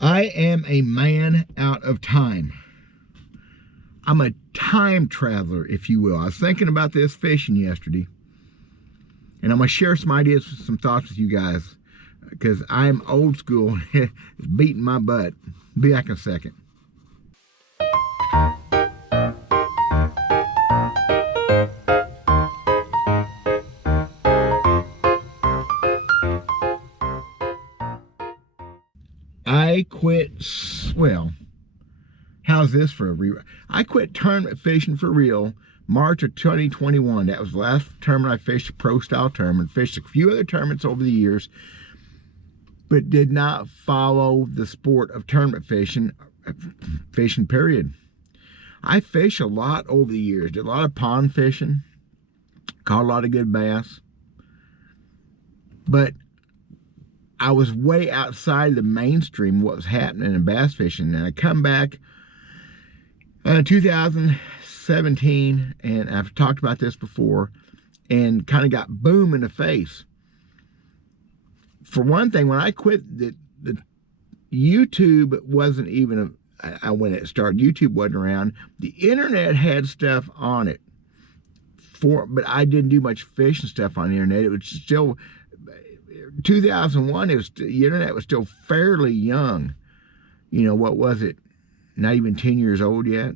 I am a man out of time. I'm a time traveler, if you will. I was thinking about this fishing yesterday, and I'm going to share some ideas, some thoughts with you guys, because I'm old school. It's beating my butt. Be back in a second. I quit, well, how's this for a real? I quit tournament fishing for real March of 2021. That was the last tournament I fished, a pro style tournament. Fished a few other tournaments over the years, but did not follow the sport of tournament fishing period. I fish a lot over the years. Did a lot of pond fishing, caught a lot of good bass, but I was way outside the mainstream of what was happening in bass fishing. And I come back in 2017, and I've talked about this before, and kind of got boom in the face. For one thing, when I quit, the YouTube wasn't even when it started. YouTube wasn't around. The internet had stuff on it, but I didn't do much fishing stuff on the internet. It was still 2001. The internet was still fairly young. You know, what was it? Not even 10 years old yet,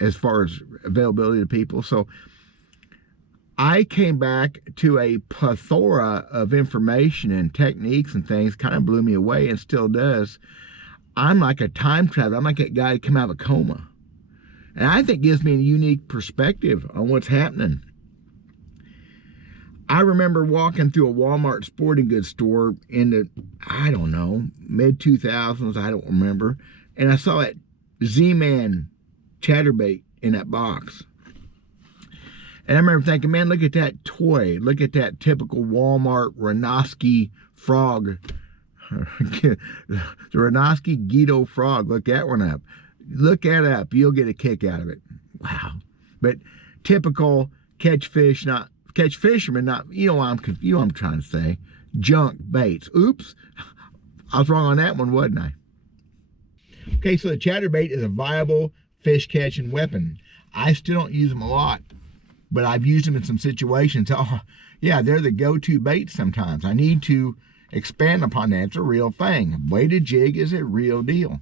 as far as availability to people. So I came back to a plethora of information and techniques and things. Kind of blew me away, and still does. I'm like a time traveler. I'm like that guy who came out of a coma. And I think gives me a unique perspective on what's happening. I remember walking through a Walmart sporting goods store in the, I don't know, mid-2000s, I don't remember. And I saw that Z-Man chatterbait in that box. And I remember thinking, man, look at that toy. Look at that typical Walmart Renoski frog. The Renoski Guido frog. Look that one up. Look that up. You'll get a kick out of it. Wow. But typical catch fisherman, not, you know what I'm trying to say. Junk baits. Oops. I was wrong on that one, wasn't I? Okay, so the chatterbait is a viable fish catching weapon. I still don't use them a lot, but I've used them in some situations. Oh, yeah, they're the go-to bait sometimes. I need to expand upon that. It's a real thing. Weighted jig is a real deal.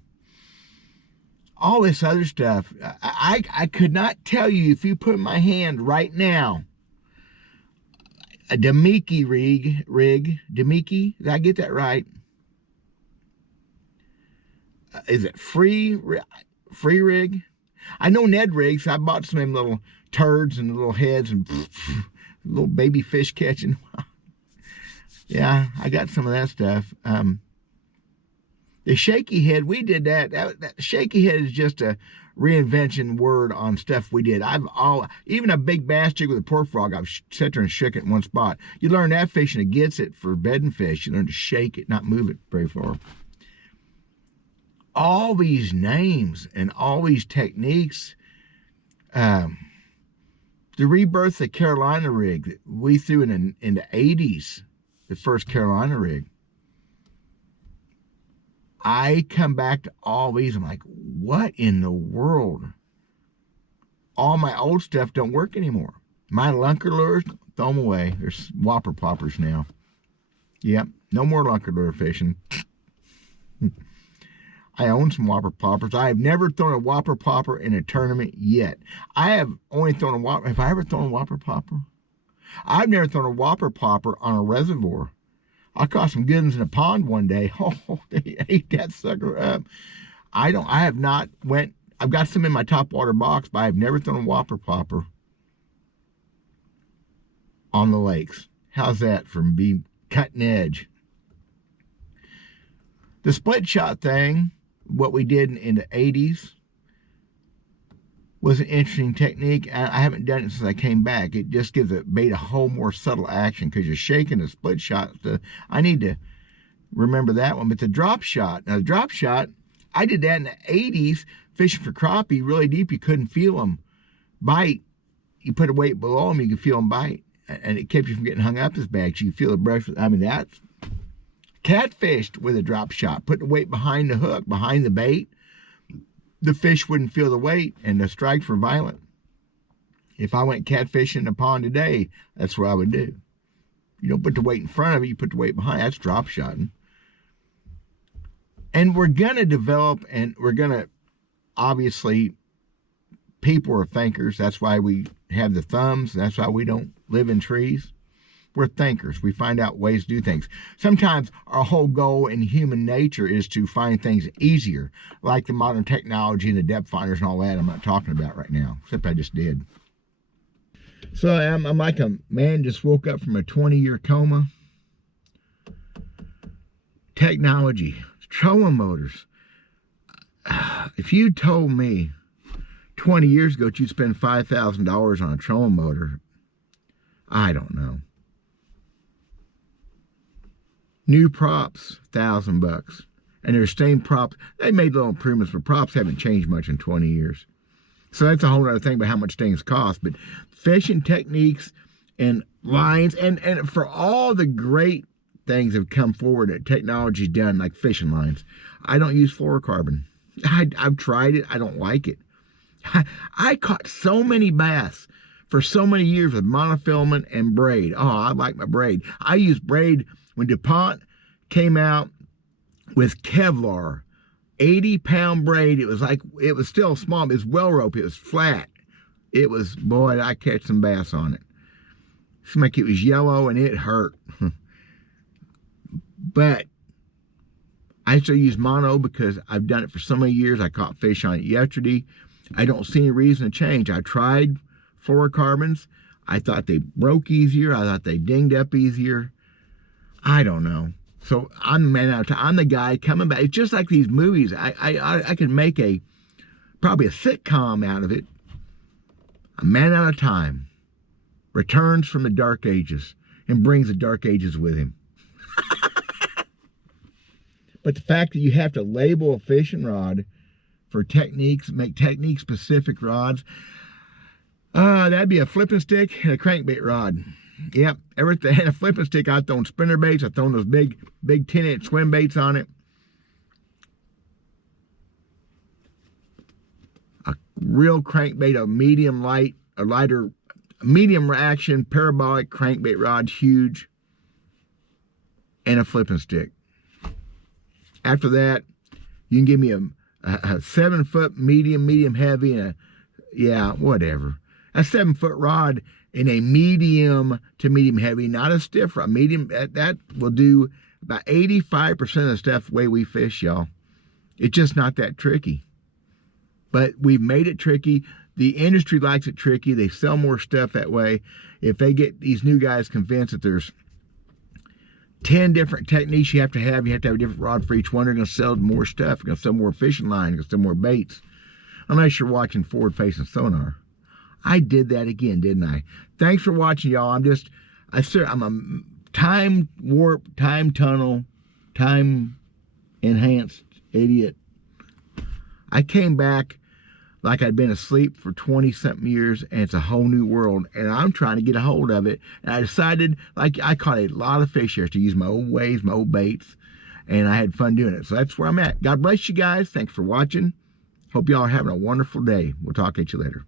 All this other stuff, I could not tell you, if you put in my hand right now, a Damiki rig, Damiki, did I get that right? Is it free rig? I know Ned rigs. I bought some of them little turds and little heads and little baby fish catching. Yeah, I got some of that stuff. The shaky head, we did that. That shaky head is just a reinvention word on stuff we did. Even a big bass jig with a pork frog, I've sat there and shook it in one spot. You learn that fishing, it gets it for bedding fish. You learn to shake it, not move it very far. All these names and all these techniques, the rebirth of Carolina rig that we threw in the 80s, the first Carolina rig. I come back to all these, I'm like, what in the world? All my old stuff don't work anymore. My lunker lures, throw them away. There's whopper poppers now. Yep, no more lunker lure fishing. I own some whopper poppers. I have never thrown a whopper popper in a tournament yet. I have only thrown a whopper. Have I ever thrown a whopper popper? I've never thrown a whopper popper on a reservoir. I caught some good ones in a pond one day. Oh, they ate that sucker up. I've got some in my top water box, but I've never thrown a whopper popper on the lakes. How's that for being cutting edge? The split shot thing, what we did in the 80s, was an interesting technique. I haven't done it since I came back. It just gives a bait a whole more subtle action because you're shaking the split shot. I need to remember that one. But the drop shot, now the drop shot, I did that in the 80s, fishing for crappie really deep. You couldn't feel them bite. You put a weight below them, you could feel them bite. And it kept you from getting hung up as bad. You feel the brush. I mean, that's catfished with a drop shot. Put the weight behind the hook, behind the bait. The fish wouldn't feel the weight, and the strikes were violent. If I went catfishing in a pond today, that's what I would do. You don't put the weight in front of it, you put the weight behind. That's drop shotting. And we're going to develop, and we're going to, obviously, people are thinkers. That's why we have the thumbs. That's why we don't live in trees. We're thinkers. We find out ways to do things. Sometimes our whole goal in human nature is to find things easier, like the modern technology and the depth finders and all that I'm not talking about right now, except I just did. So I'm like a man just woke up from a 20-year coma. Technology, trolling motors. If you told me 20 years ago that you'd spend $5,000 on a trolling motor, I don't know. New props, $1,000. And they're same props. They made little improvements, but props haven't changed much in 20 years. So that's a whole other thing about how much things cost. But fishing techniques and lines, and for all the great things that have come forward that technology's done, like fishing lines, I don't use fluorocarbon. I've tried it. I don't like it. I caught so many bass for so many years with monofilament and braid. Oh, I like my braid. I used braid when DuPont came out with Kevlar. 80-pound braid. It was still small, but it was well rope. It was flat. It was, boy, I catch some bass on it. It's like it was yellow and it hurt. But I still use mono because I've done it for so many years. I caught fish on it yesterday. I don't see any reason to change. I tried fluorocarbons. I thought they broke easier. I thought they dinged up easier. I don't know. So I'm the man out of time. I'm the guy coming back. It's just like these movies. I could make probably a sitcom out of it. A man out of time returns from the dark ages and brings the dark ages with him. But the fact that you have to label a fishing rod for techniques, make technique specific rods, that'd be a flipping stick and a crankbait rod. Yep, everything. And a flipping stick, I've thrown spinner baits. I've thrown those big 10-inch swim baits on it. A real crankbait, a medium light, a lighter, medium action, parabolic crankbait rod, huge. And a flipping stick. After that, you can give me a 7-foot medium heavy, and whatever. A 7-foot rod in a medium to medium heavy, not a stiff rod. Medium, that will do about 85% of the stuff the way we fish, y'all. It's just not that tricky. But we've made it tricky. The industry likes it tricky. They sell more stuff that way. If they get these new guys convinced that there's 10 different techniques you have to have a different rod for each one, they're going to sell more stuff. They're going to sell more fishing line. They're going to sell more baits. Unless you're watching forward-facing sonar. I did that again, didn't I? Thanks for watching, y'all. I'm a time warp, time tunnel, time enhanced idiot. I came back like I'd been asleep for 20-something years, and it's a whole new world, and I'm trying to get a hold of it. And I decided, like, I caught a lot of fish here to use my old ways, my old baits, and I had fun doing it. So that's where I'm at. God bless you guys. Thanks for watching. Hope y'all are having a wonderful day. We'll talk at you later.